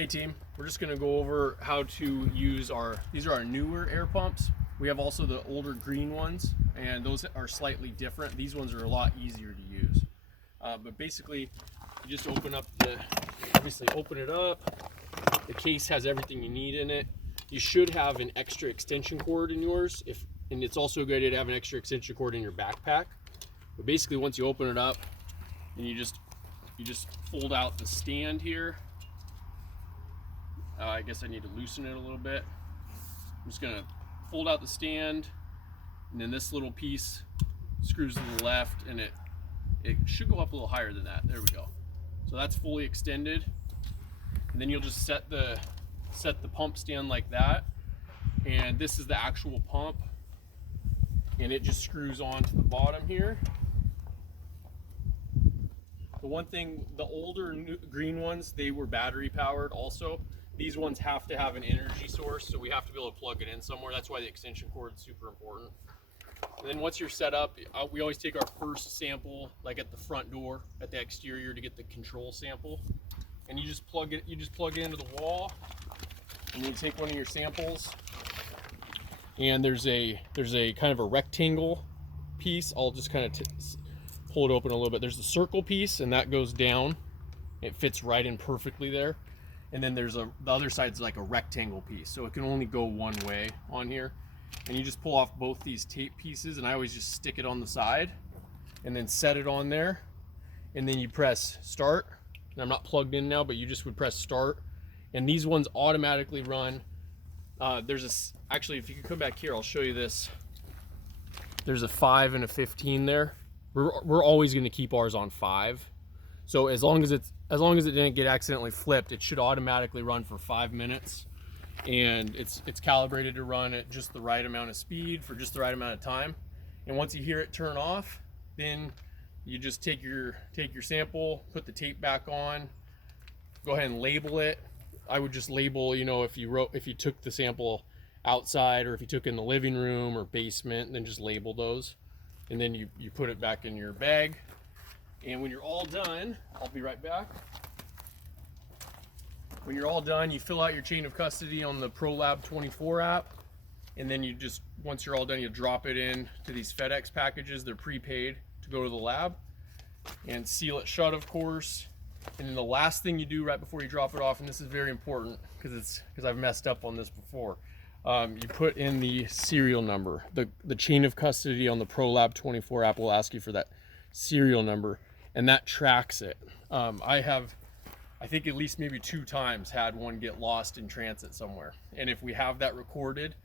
Hey team, we're just going to go over how to use these are our newer air pumps. We have also the older green ones, and those are slightly different. These ones are a lot easier to use. But basically, you just open it up. The case has everything you need in it. You should have an extra extension cord in yours, and it's also good to have an extra extension cord in your backpack. But basically, once you open it up, and you just fold out the stand here. I guess I need to loosen it a little bit. I'm just gonna fold out the stand, and then this little piece screws to the left, and it should go up a little higher than that. There we go. So that's fully extended, and then you'll just set the pump stand like that, and this is the actual pump, and it just screws on to the bottom here. The one thing, the older green ones, they were battery powered also. These ones have to have an energy source, so we have to be able to plug it in somewhere. That's why the extension cord is super important. And then once you're set up, we always take our first sample, like at the front door, at the exterior, to get the control sample. And you just plug it into the wall, and you take one of your samples. And there's a kind of a rectangle piece. I'll just kind of pull it open a little bit. There's the circle piece, and that goes down. It fits right in perfectly there. And then there's the other side's like a rectangle piece, so it can only go one way on here. And you just pull off both these tape pieces, and I always just stick it on the side and then set it on there, and then you press start. And I'm not plugged in now, but you just would press start, and these ones automatically run. Actually, if you can come back here, I'll show you this. There's a 5 and a 15 there. We're always going to keep ours on 5. So as long as it didn't get accidentally flipped, it should automatically run for 5 minutes, and it's calibrated to run at just the right amount of speed for just the right amount of time. And once you hear it turn off, then you just take your sample, put the tape back on, go ahead and label it. I would just label, if you took the sample outside, or if you took in the living room or basement, then just label those, and then you put it back in your bag. And when you're all done, I'll be right back. When you're all done, you fill out your chain of custody on the ProLab 24 app, and then once you're all done, you drop it in to these FedEx packages. They're prepaid to go to the lab, and seal it shut, of course. And then the last thing you do right before you drop it off, and this is very important because I've messed up on this before, you put in the serial number. The chain of custody on the ProLab 24 app will ask you for that serial number, and that tracks it. I think at least maybe 2 times had one get lost in transit somewhere, and if we have that recorded,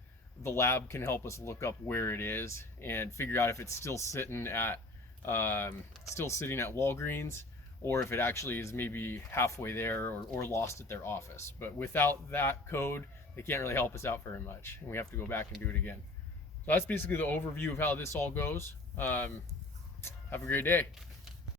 the lab can help us look up where it is and figure out if it's still sitting at Walgreens, or if it actually is maybe halfway there or lost at their office. But without that code, they can't really help us out very much, and we have to go back and do it again. So that's basically the overview of how this all goes. Have a great day.